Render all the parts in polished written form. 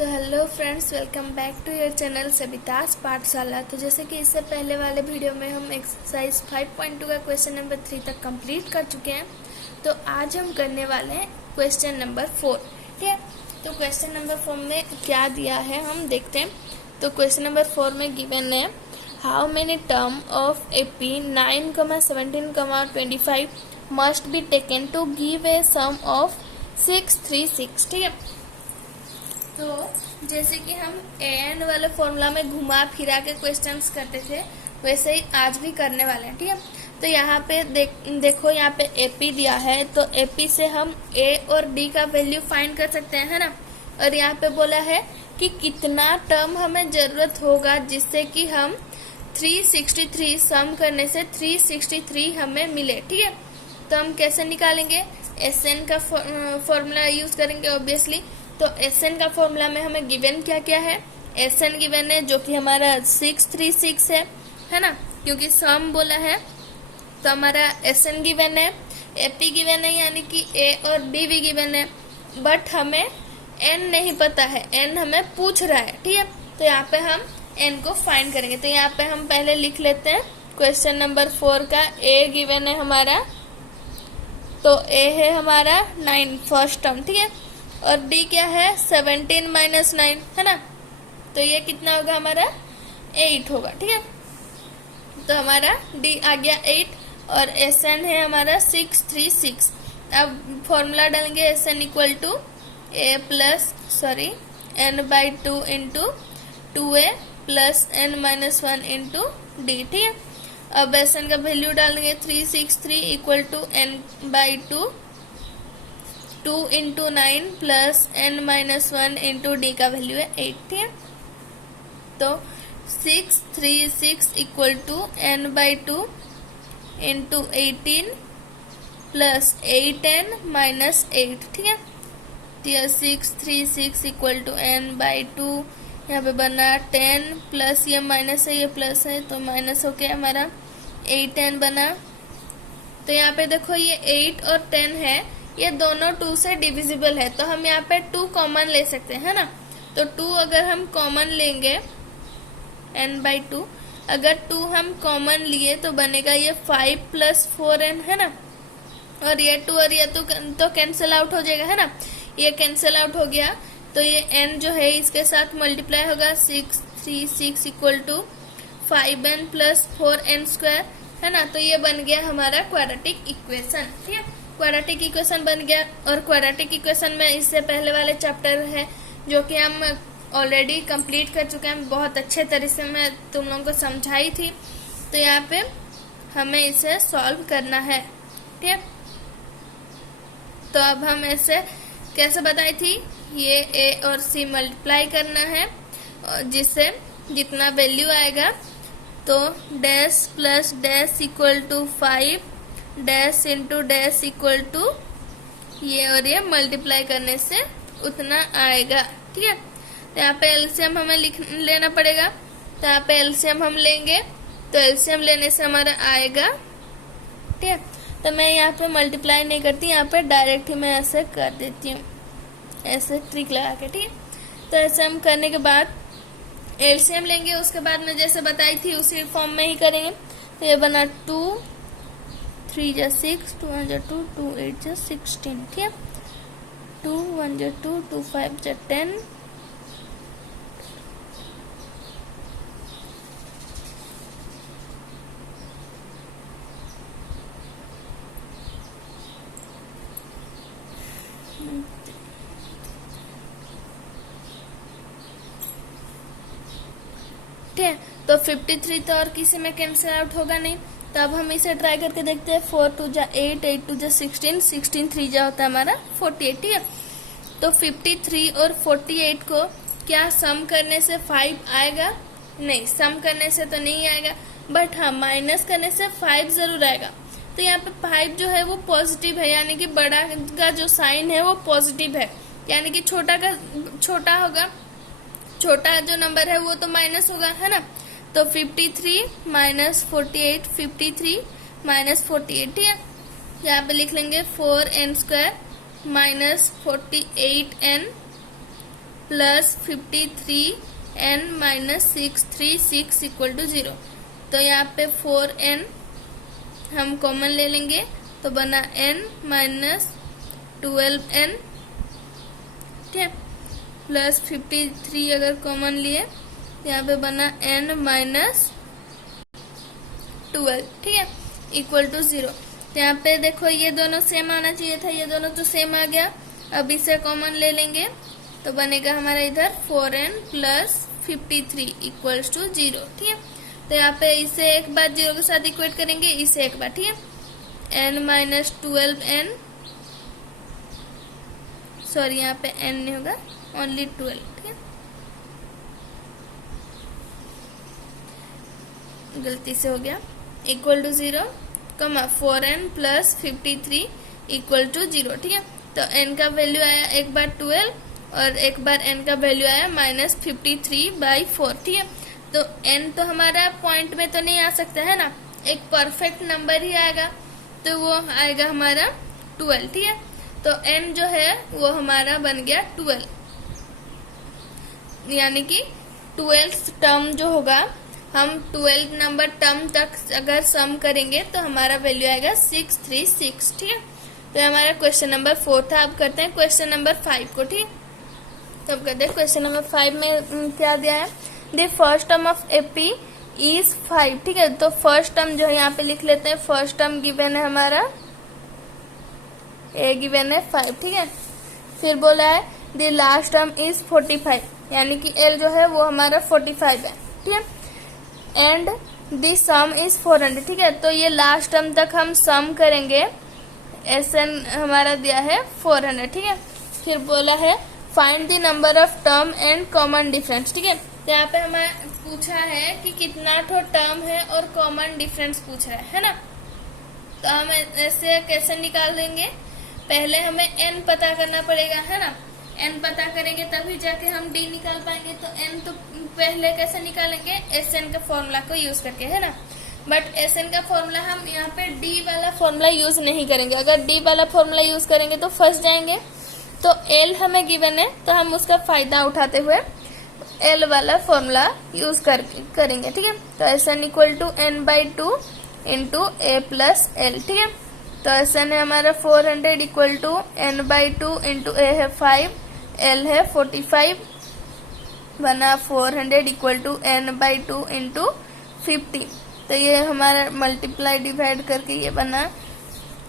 So hello friends, welcome back to your channel Sabita's Pathshala. तो जैसे कि इससे पहले वाले वीडियो में हम एक्सरसाइज 5.2 का क्वेश्चन नंबर 3 तक कंप्लीट कर चुके हैं। तो आज हम करने वाले हैं क्वेश्चन नंबर 4। ठीक है, तो क्वेश्चन नंबर 4 में क्या दिया है हम देखते हैं। तो क्वेश्चन नंबर 4 में गिवन है how many term of AP 9, 17, 25 must be taken to give a sum of 636। ठीक है, तो जैसे कि हम एन वाले फॉर्मूला में घुमा फिरा के क्वेश्चंस करते थे, वैसे ही आज भी करने वाले हैं। ठीक है, तो यहाँ पे देखो यहाँ पे एपी दिया है, तो एपी से हम ए और डी का वैल्यू फाइंड कर सकते हैं, है ना। और यहाँ पे बोला है कि कितना टर्म हमें जरूरत होगा जिससे कि हम 363 सम करने से 363 हमें मिले। ठीक है, तो हम कैसे निकालेंगे, एस एन का फॉर्मूला यूज करेंगे ऑब्वियसली। तो एस एन का फॉर्मूला में हमें गिवन क्या क्या है, एस एन गिवन है जो कि हमारा 636 है ना, क्योंकि सम बोला है तो हमारा एस एन गिवन है, एपी गिवन है यानी कि ए और डी भी गिवन है, बट हमें एन नहीं पता है, एन हमें पूछ रहा है। ठीक है, तो यहाँ पे हम एन को फाइंड करेंगे। तो यहाँ पे हम पहले लिख लेते हैं क्वेश्चन नंबर 4 का ए गिवन है हमारा, तो ए है हमारा 9 फर्स्ट टर्म। ठीक है, और डी क्या है 17 माइनस 9 है ना, तो ये कितना होगा हमारा 8 होगा। ठीक है, तो हमारा डी आ गया 8 और एस एन है हमारा 636। अब फॉर्मूला डालेंगे S n equal to a plus n by 2 into 2a plus n minus 1 into d. ठीक है, अब एस एन का वैल्यू डालेंगे 363 equal to n by 2 into 9 plus n minus 1 into d का वैल्यू है 8। ठीक है, तो 636 equal to n by 2 into 18 plus 8n minus 8। ठीक है, तो 636 इक्वल टू एन बाई 2, यहाँ पे बना 10 प्लस ये माइनस है ये प्लस है तो माइनस होके हमारा 8n बना। तो यहाँ पे देखो ये 8 और 10 है, ये दोनों 2 से डिविजिबल है, तो हम यहाँ पे 2 कॉमन ले सकते हैं, है ना। तो 2 अगर हम कॉमन लेंगे n बाई 2, अगर 2 हम कॉमन लिए तो बनेगा ये 5 प्लस 4n है ना, और ये 2 और ये तो कैंसिल आउट हो जाएगा, है ना। ये कैंसिल आउट हो गया तो ये n जो है इसके साथ मल्टीप्लाई होगा 636 equal to 5n plus 4n square है ना, तो ये बन गया हमारा क्वाड्रेटिक इक्वेशन। ठीक है, क्वाड्रेटिक इक्वेशन बन गया। और क्वाड्रेटिक इक्वेशन में इससे पहले वाले चैप्टर है जो कि हम ऑलरेडी कंप्लीट कर चुके हैं, बहुत अच्छे तरीके से मैं तुम लोगों को समझाई थी। तो यहाँ पे हमें इसे सॉल्व करना है। ठीक है, तो अब हम ऐसे कैसे बताई थी, ये ए और सी मल्टीप्लाई करना है, जिससे जितना वैल्यू आएगा तो dash plus dash equal to 5 dash into dash equal to ये और ये मल्टीप्लाई करने से उतना आएगा। ठीक है, तो यहाँ पे एलसीएम हमें लेना पड़ेगा, तो यहाँ पे एलसीएम हम लेंगे, तो एलसीएम लेने से हमारा आएगा। ठीक है, तो मैं यहाँ पे मल्टीप्लाई नहीं करती, यहाँ पे डायरेक्ट ही मैं ऐसे कर देती हूँ, ऐसे ट्रिक लगा के। ठीक है, तो ऐसे हम करने के बाद एलसीएम लेंगे, उसके बाद मैं जैसे बताई थी उसी फॉर्म में ही करेंगे। तो ये बना 2 3 जा 6 2 1 जा 2 2 8 जा 16। ठीक है, 2 1 जा 2 2 5 जा 10 ठीक है, तो 53 तो और किसी में कैंसिल आउट होगा नहीं, तो अब हम इसे ट्राई करके देखते हैं। 4 2 जा 8 8 2 जा 16 16 3 जा होता है हमारा 48। ठीक है, तो 53 और 48 को क्या सम करने से 5 आएगा, नहीं सम करने से तो नहीं आएगा, बट हाँ माइनस करने से 5 जरूर आएगा। तो यहाँ पे 5 जो है वो पॉजिटिव है, यानी कि बड़ा का जो साइन है वो पॉजिटिव है, यानी कि छोटा का छोटा होगा, छोटा जो नंबर है वो तो माइनस होगा, है ना। तो 53 माइनस 48 53 माइनस 48। ठीक है, यहाँ पे लिख लेंगे 4n square minus 48n plus 53n minus 636 equal to 0। तो यहाँ पे 4n हम कॉमन ले लेंगे तो बना n माइनस 12n, ठीक है, प्लस 53 अगर कॉमन लिए तो यहाँ पे बना n माइनस 12, ठीक है, इक्वल टू 0। तो यहाँ पे देखो ये दोनों सेम आना चाहिए था, ये दोनों तो सेम आ गया। अब इसे कॉमन ले लेंगे तो बनेगा हमारा इधर 4n प्लस 53 इक्वल्स टू 0, ठीक है। तो यहाँ पे इसे एक बार 0 के साथ इक्वेट करेंगे, इसे एक बार, ठीक है, n माइनस 12n, सॉरी यहाँ पे n नहीं होगा, ओनली 12, ठीक है, गलती से हो गया, इक्वल टू 0, कमा 4n प्लस 53 इक्वल टू 0, ठीक है। तो n का वैल्यू आया एक बार 12 और एक बार n का वैल्यू आया माइनस 53/4, ठीक है। तो n तो हमारा पॉइंट में तो नहीं आ सकता है ना, एक परफेक्ट नंबर ही आएगा, तो वो आएगा हमारा 12, ठीक है। तो n जो है वो हमारा बन गया 12, यानी कि 12th टर्म जो होगा, हम 12 नंबर टर्म तक अगर सम करेंगे तो हमारा वैल्यू आएगा 636, ठीक है। तो हमारा क्वेश्चन नंबर 4 था। अब करते हैं क्वेश्चन नंबर 5 को, ठीक। तो अब करते हैं क्वेश्चन नंबर 5 में क्या दिया है, the first term of AP is 5, ठीक है। तो फर्स्ट टर्म जो है यहाँ पे लिख लेते हैं, फर्स्ट टर्म गिवन है हमारा ए गिवन है 5, ठीक है। फिर बोला है द लास्ट टर्म इज 45, यानी कि एल जो है वो हमारा 45 है, ठीक है। एंड द सम इज 400, ठीक है। तो ये लास्ट टर्म तक हम सम करेंगे, एस एन हमारा दिया है 400, ठीक है। फिर बोला है find the number of term and common difference, ठीक है। तो यहाँ पे हमें पूछा है कि कितना ठो टर्म है और कॉमन डिफरेंस पूछ रहा है ना। तो हम ऐसे कैसे निकाल देंगे, पहले हमें n पता करना पड़ेगा, है ना। n पता करेंगे तभी जाके हम d निकाल पाएंगे। तो n तो पहले कैसे निकालेंगे, SN का फॉर्मूला को यूज करके, है ना। बट SN का फॉर्मूला हम यहाँ पे d वाला फॉर्मूला यूज नहीं करेंगे। अगर d वाला फॉर्मूला यूज करेंगे तो फंस जाएंगे। तो L हमें गिवन है तो हम उसका फायदा उठाते हुए L वाला फॉर्मूला यूज करेंगे, ठीक है। तो SN equal to n/2 into a plus l, ठीक है। तो SN है हमारा 400 equal to n/2 into a है 5, L है 45, बना 400 इक्वल टू n/2 इंटू 50। तो ये हमारा मल्टीप्लाई डिवाइड करके ये बना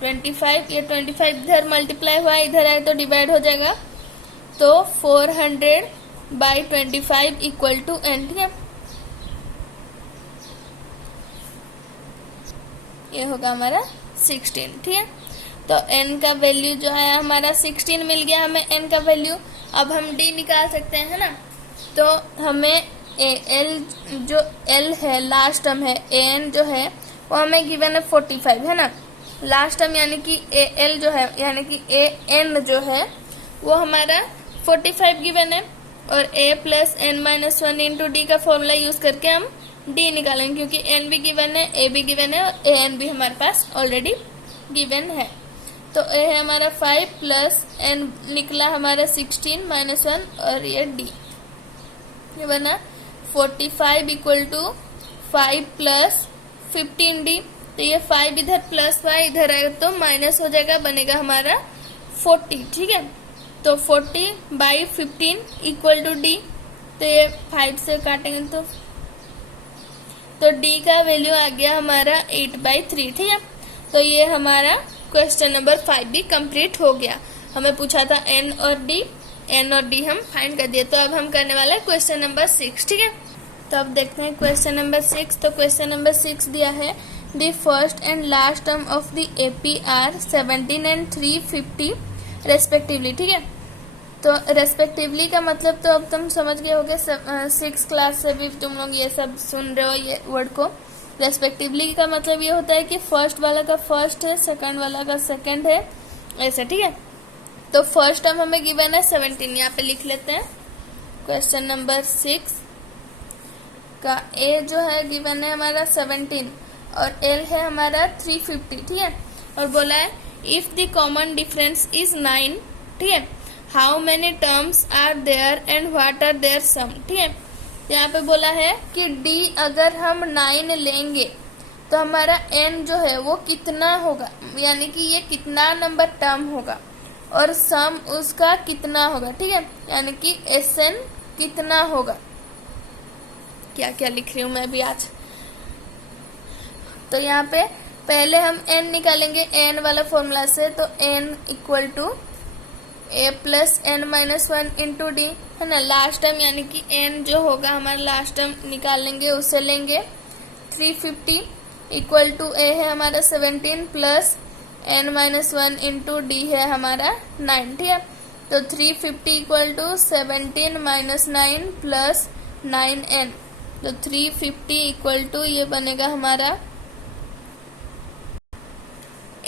25, ये 25 इधर मल्टीप्लाई हुआ, इधर आए तो डिवाइड हो जाएगा। तो 400/25 इक्वल टू n, ठीक है। ये होगा हमारा 16, ठीक है। तो n का वैल्यू जो है हमारा 16 मिल गया हमें n का वैल्यू। अब हम d निकाल सकते हैं, है ना। तो हमें l जो l है लास्ट टर्म है, an जो है वो हमें गिवन है 45, है ना। लास्ट टर्म यानी कि al जो है यानी कि an जो है वो हमारा 45 गिवन है, और a plus n-1 into d का फॉर्मूला यूज करके हम d निकालेंगे, क्योंकि n भी गिवन है, a भी गिवन है और an भी हमारे पास ऑलरेडी गिवन है। तो a है हमारा 5 प्लस n निकला हमारा 16 -1 और ये d, ये बना 45 इक्वल टू 5 प्लस 15d। तो ये 5 इधर प्लस y इधर आएगा तो माइनस हो जाएगा, बनेगा हमारा 40, ठीक है। तो 40/15 इक्वल टू d। तो ये 5 से काटेंगे तो d का वैल्यू आ गया हमारा 8/3, ठीक है। तो ये हमारा क्वेश्चन नंबर 5 भी कंप्लीट हो गया। हमें पूछा था n और d हम फाइंड कर दिए। तो अब हम करने वाला है क्वेश्चन नंबर 6, ठीक है। तो अब देखते हैं क्वेश्चन नंबर 6। तो क्वेश्चन नंबर 6 दिया है the first and last term of the AP are 17 and 350 respectively, ठीक है। तो रेस्पेक्टिवली का मतलब तो अब तुम समझ गए होगे, 6 क्लास से भी तुम लोग ये सब सुन रहे हो ये वर्ड को। रेस्पेक्टिवली का मतलब ये होता है कि फर्स्ट वाला का फर्स्ट है, सेकंड वाला का सेकंड है, ऐसे, ठीक है। तो फर्स्ट टर्म हमें गिवन है 17, यहाँ पे लिख लेते हैं। क्वेश्चन नंबर 6 का ए जो है गिवन है हमारा 17 और एल है हमारा 350, ठीक है। और बोला है if the common difference is 9, ठीक है। How many terms are there and what are their sum. ठीक है, यहाँ पे बोला है कि डी अगर हम 9 लेंगे तो हमारा एन जो है वो कितना होगा, यानी कि ये कितना नंबर टर्म होगा, और सम उसका कितना होगा। ठीक है, यानी कि एस एन कितना होगा। क्या क्या लिख रही हूँ मैं भी आज। तो यहाँ पे पहले हम एन निकालेंगे एन वाला फॉर्मूला से, तो n equal to a plus n minus 1 into d, है ना। लास्ट टर्म यानी कि एन जो होगा हमारा लास्ट टर्म निकालेंगे, उसे लेंगे 350 इक्वल टू ए है हमारा 17 plus n minus 1 into d है हमारा 9। ठीक है, तो 350 equal to 17 minus 9 plus 9n, तो 350 इक्वल टू ये बनेगा हमारा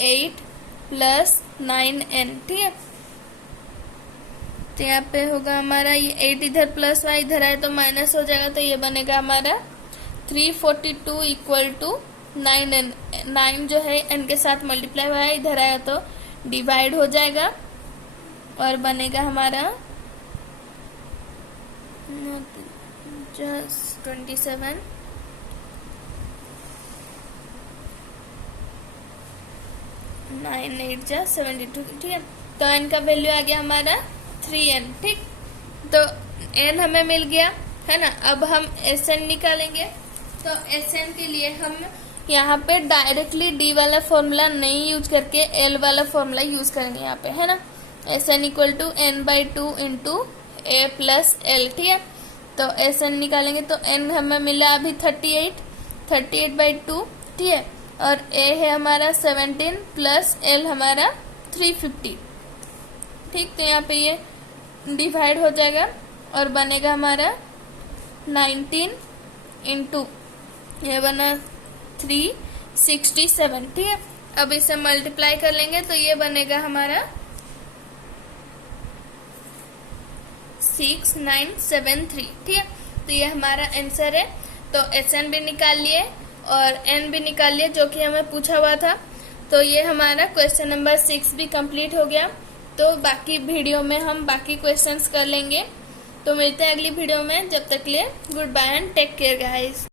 8 प्लस 9n। ठीक है, तो यहाँ पे होगा हमारा ये 8 इधर प्लस y इधर है तो माइनस हो जाएगा, तो ये बनेगा हमारा 342 इक्वल टू 9n। 9 जो है n के साथ मल्टीप्लाई हुआ है, इधर आया तो डिवाइड हो जाएगा और बनेगा हमारा 27 9 8 जा 72। ठीक है, तो n का वैल्यू आ गया हमारा 3n। ठीक, तो n हमें मिल गया, है ना। अब हम Sn निकालेंगे, तो Sn के लिए हम यहाँ पे डायरेक्टली D वाला फॉर्मूला नहीं यूज करके L वाला फॉर्मूला यूज करेंगे यहाँ पे, है ना। Sn equal to n/2 into a plus l. ठीक है, तो Sn निकालेंगे तो n हमें मिला अभी 38/2। ठीक है, और a है हमारा 17 प्लस l हमारा 350। ठीक, तो यहाँ पे ये डिवाइड हो जाएगा और बनेगा हमारा 19 इंटू ये बना 367। ठीक है, अब इसे मल्टीप्लाई कर लेंगे तो ये बनेगा हमारा 6973। ठीक है, तो ये हमारा आंसर है। तो Sn भी निकाल लिए और n भी निकाल लिए जो कि हमें पूछा हुआ था। तो ये हमारा क्वेश्चन नंबर 6 भी कंप्लीट हो गया। तो बाकी वीडियो में हम बाकी क्वेश्चंस कर लेंगे। तो मिलते हैं अगली वीडियो में, जब तक के लिए good bye and take care guys.